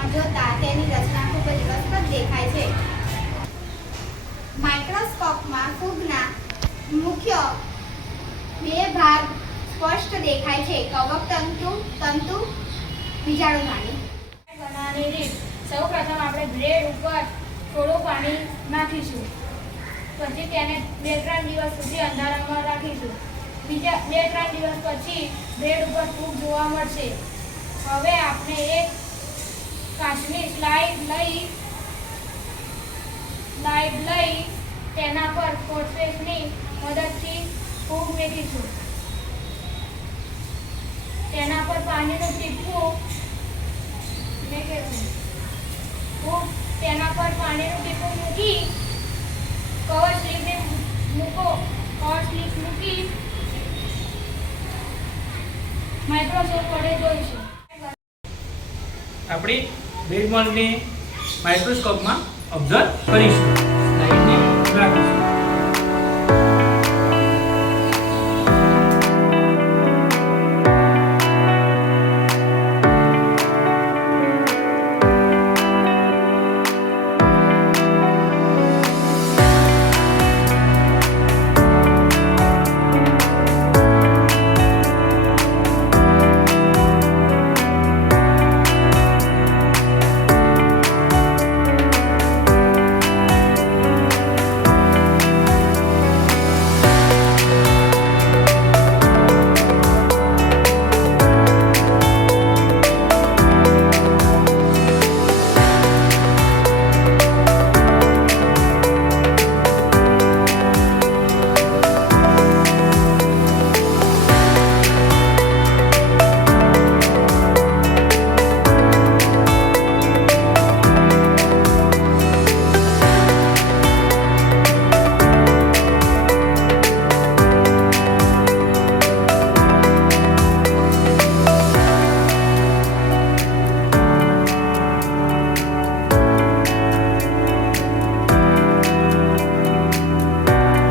માઇક્રોસ્કોપમાં જોતા તેની રચના ખૂબ જ રસપ્રદ દેખાય છે. માઇક્રોસ્કોપમાં ફૂગના મુખ્ય બે ભાગ સ્પષ્ટ દેખાય છે. કવક તંતુ બીજાણુધાની. બનાવવાની રીત. સૌપ્રથમ આપણે બ્રેડ ઉપર થોડું પાણી નાખીશું, પછી તેને 2-3 દિવસ સુધી અંધારામાં રાખીશું. બીજા 2-3 દિવસ પછી બ્રેડ ઉપર ફૂગ જોવા મળશે. હવે આપણે એક કાચની સ્લાઇડ લઈ તેના પર ફોર્સેપ્સની મદદથી ફૂગ મેકીશું. તેના પર પાણીનું ટીપું મૂકી કવર સ્લીપ મૂકી માઇક્રોસ્કોપ વડે જોઈશું. આપણે બ્રેડ મોલ્ડને માઇક્રોસ્કોપમાં ઓબ્ઝર્વ કરીશું. સ્લાઇડને રાખીશું.